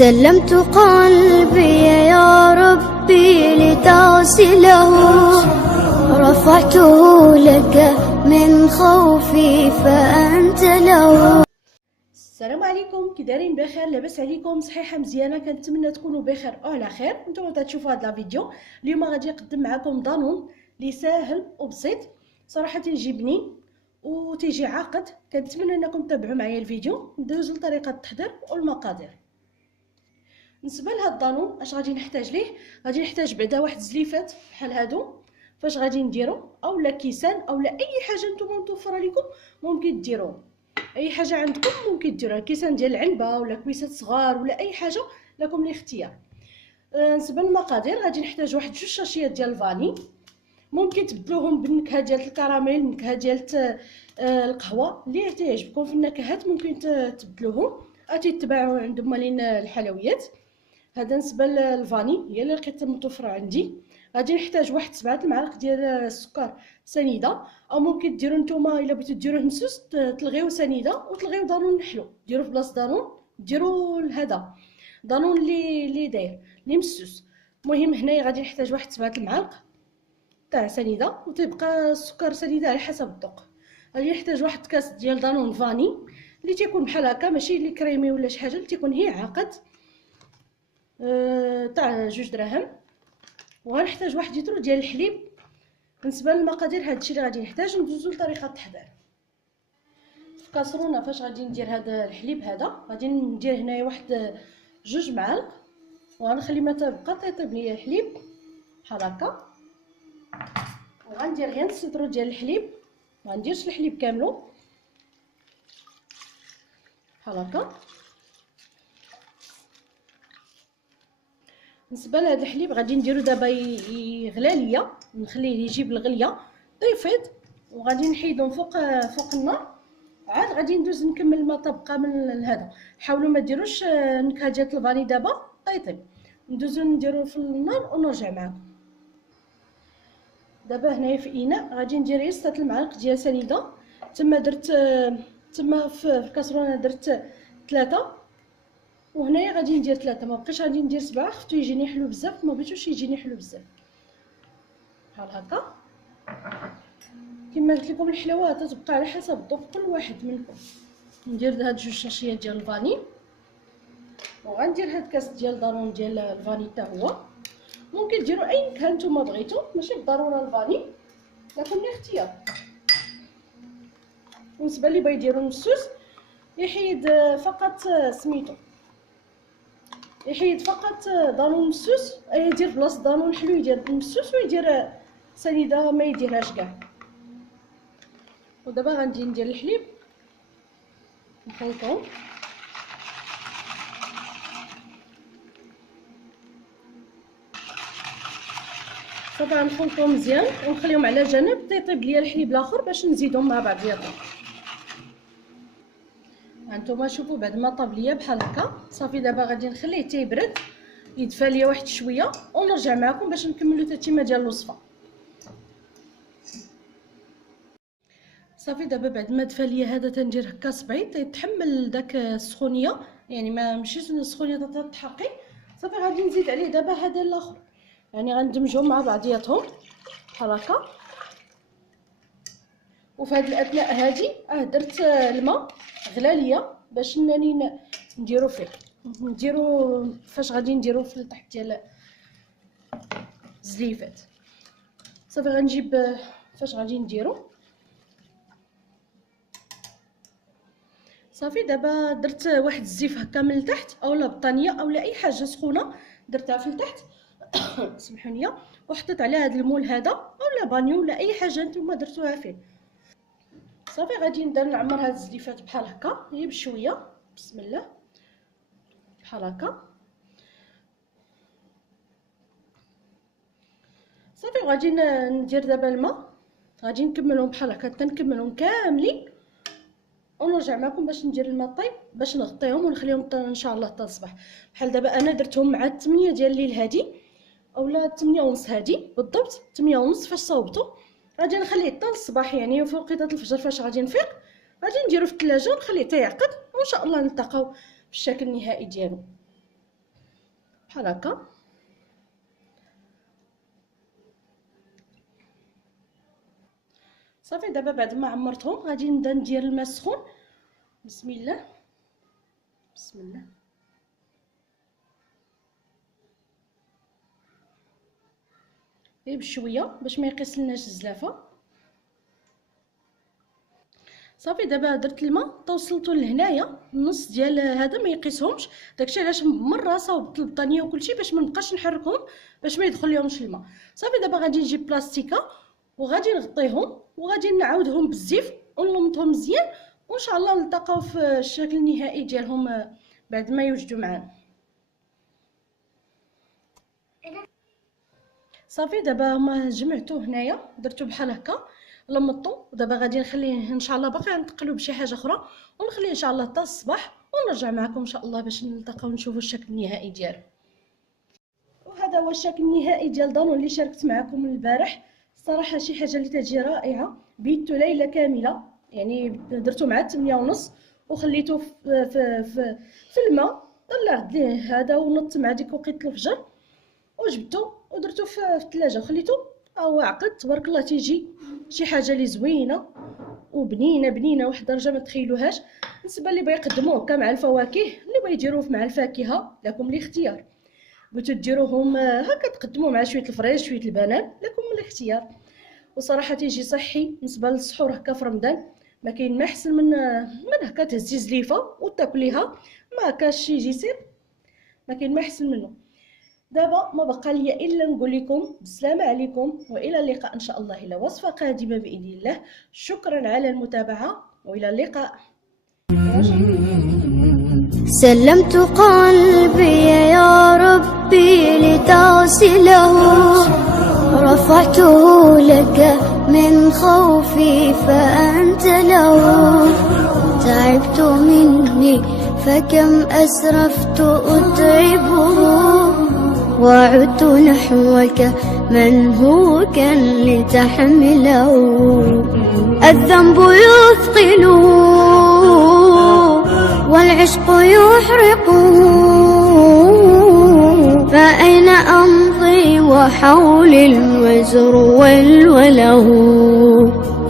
سلمت قلبي يا ربي لتغسله، رفعته لك من خوفي فأنت له. السلام عليكم، كي دايرين؟ بخير؟ لاباس عليكم؟ صحيحه مزيانه؟ كنتمنى تكونوا بخير وعلى خير. نتوما تشوفوا هذا الفيديو. اليوم غادي نقدم معكم دانون اللي ساهل وبسيط، صراحه تيجي بنين وتيجي عاقد. كنتمنى انكم تتابعوا معايا الفيديو. ندوزو لطريقه التحضير والمقادير. بالنسبه لهاد الدانون اش غادي نحتاج ليه؟ غادي نحتاج بعدا واحد زليفات بحال هادو. فاش غادي نديرو اولا كيسان اولا اي حاجه نتوما متوفره لكم ممكن ديروه، اي حاجه عندكم ممكن ديروها، كيسان ديال العنبه ولا كويسات صغار ولا اي حاجه لكم الاختيار. بالنسبه للمقادير غادي نحتاج واحد 2 شاشيات ديال الفاني، ممكن تبدلوهم بالنكهه ديال الكراميل، النكهه ديال القهوه اللي تعجبكم في النكهات ممكن تبدلوهم، تتباعوا عند مالين الحلويات. هذا بالنسبه للفاني هي اللي لقيت متوفره عندي. غادي نحتاج واحد 7 المعالق ديال السكر سنيده، او ممكن ديروا نتوما الا بغيتو ديروه مسوس تلغيو سنيده وتلغيو دانون نحلو، ديروا في بلاصه دانون ديروا هذا دانون اللي داير اللي مسوس. المهم هنايا غادي نحتاج واحد 7 المعالق تاع سنيده، وتبقى السكر سنيده على حسب الذوق. غادي نحتاج واحد كاس ديال دانون فاني اللي تيكون بحال هكا، ماشي اللي كريمي ولا شي حاجه، اللي تيكون هي عاقد تاع 2 دراهم. وغنحتاج 1 لتر ديال الحليب. بالنسبه للمقادير هادشي اللي غادي نحتاج. ندوزو لطريقه التحضير. في كاسرونه فاش غادي ندير هذا الحليب هذا غادي ندير هنايا واحد 2 معالق، وغنخلي ما تبقى تيطيب ليا الحليب بحال هكا. وغندير غير نص لتر ديال الحليب، ما نديرش الحليب كاملو بحال هكا. بالنسبه لهذا الحليب غادي نديرو دابا يغلى ليا، نخليه يجيب الغليه يفيض، وغادي نحيدو فوق النار. عاد غادي ندوز نكمل ما تبقى من هذا. حاولوا ما ديروش النكهه ديال الفاني دابا طيب. ندوزو نديرو في النار ونرجع معكم. دابا هنايا في اناء غادي ندير 6 المعالق ديال سنيده. تما درت تما في الكاسرونه درت 3، وهنايا غادي ندير 3. ما بقيتش غادي ندير 7، خفتو يجيني حلو بزاف، ما بغيتوش يجيني حلو بزاف بحال هكا. كما قلت لكم الحلاوه تتبقى على حسب ذوق كل واحد منكم. ندير هاد 2 شاشيات ديال الفاني، وغندير هاد كاس ديال دانون ديال الفاني حتى هو. ممكن ديروا اي نكهه نتوما بغيتو، ماشي بالضروره الفاني، لكن الاختيار. بالنسبه اللي بغا يديروا مسوس يحيد فقط سميتو، يحيد فقط دانون مسوس، يدير بلاصه دانون حلو يدير مسوس، ويدير سنيده ما يديرهاش كاع. ودابا غنجي ندير الحليب نخلطهم. طبعا نخلطهم مزيان ونخليهم على جنب تيطيب ليا الحليب الاخر باش نزيدهم مع بعضياتهم. هانتوما شوفوا بعد ما طاب ليا بحال هكا صافي. دابا غادي نخليه تيبرد يدفى ليا واحد شويه ونرجع معكم باش نكملوا التتمه ديال الوصفه. صافي دابا بعد ما دفى ليا هذا تندير هكا صبعي تيتحمل داك السخونيه، يعني ما مشيش السخونيه تتحقي. صافي غادي نزيد عليه دابا هذا الاخر، يعني غندمجهم مع بعضياتهم بحال هكا. وفي هذه الاثناء هذه درت الماء غلا ليا باش انني نديرو فيه، نديرو فاش غادي نديرو في التحت ديال الزليفات. صافي غنجيب فاش غادي نديرو. صافي دابا درت واحد الزيف هكا من التحت اولا بطانيه اولا اي حاجه سخونه درتها في التحت سمحوني، وحطيت على هذا المول هذا اولا بانيو ولا اي حاجه نتوما درتوها فيه. صافي غادي نبدا نعمر هاد الزليفات بحال هكا غير بشويه، بسم الله بحال هكا. صافي غادي ندير دابا الماء، غادي نكملهم بحال هكا حتى نكملهم كاملين ونرجع معكم باش ندير الماء طيب باش نغطيهم ونخليهم ان شاء الله حتى الصباح. بحال دابا انا درتهم مع 8 ديال الليل هادي اولا 8 ونص هادي بالضبط، 8 ونص فاش صوبتو. غادي نخليه حتى الصباح، يعني في وقيته الفجر فاش غادي نفيق غادي نديرو في الثلاجه ونخليه حتى يعقد، وان شاء الله نلتقاو بالشكل النهائي ديالو. بحال هكا. صافي دابا بعد ما عمرتهم غادي نبدا ندير الماء السخون. بسم الله بسم الله. غير بشويه باش ما يقيسلناش الزلافه. صافي دابا درت الماء توصلتو لهنايا النص ديال هذا، ما يقيسهمش، داكشي علاش بالراسه وبالبطانيه وكلشي باش ما نبقاش نحركهم باش ما يدخل لهمش الماء. صافي دابا غادي نجيب بلاستيكه وغادي نغطيهم وغادي نعاودهم بالزيف ونلمطهم مزيان، وان شاء الله نلتقاو في الشكل النهائي ديالهم بعد ما يوجدوا معنا. صافي دابا ما جمعتو هنايا درتو بحال هكا لمطو، ودابا غادي نخليه ان شاء الله باقي نتقلو بشي حاجه اخرى ونخليه ان شاء الله حتى الصباح ونرجع معكم ان شاء الله باش نلتقاو نشوفوا الشكل النهائي ديالو. وهذا هو الشكل النهائي ديال دانون اللي شاركت معكم البارح. الصراحه شي حاجه اللي تجي رائعه. بيتو ليله كامله، يعني درتو مع 8:30 وخليته في الماء، طلعت ليه هذا ونط مع ديك وقيت الفجر وجبته ودرتو في الثلاجه وخليته هو عقد. تبارك الله تيجي شي حاجه اللي زوينه وبنينه واحد الدرجه ما تخيلوهاش. بالنسبه اللي بغا يقدموه هكا مع الفواكه، اللي بغا يديروه مع الفاكهه لكم الاختيار. بغيتو ديروهم هكا تقدموا مع شويه الفريز شويه البنان، لكم الاختيار. وصراحه تيجي صحي بالنسبه للسحور هكا في رمضان، ما كاين ما احسن من هكا تهزي زليفه وتاكليها ما هكاش يجي سير، ما كاين ما احسن منه. دابا ما بقى لي الا نقول لكم بالسلامه عليكم والى اللقاء ان شاء الله الى وصفه قادمه باذن الله. شكرا على المتابعه والى اللقاء. سلمت قلبي يا ربي لتغسله، رفعته لك من خوفي فأنت له. تعبت مني فكم أسرفت أتعبه، وعدت نحوك من هو كان لتحمله. الذنب يثقله والعشق يحرقه، فأين أمضي وحولي الوزر والوله.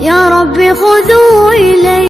يا رب خذوا إلي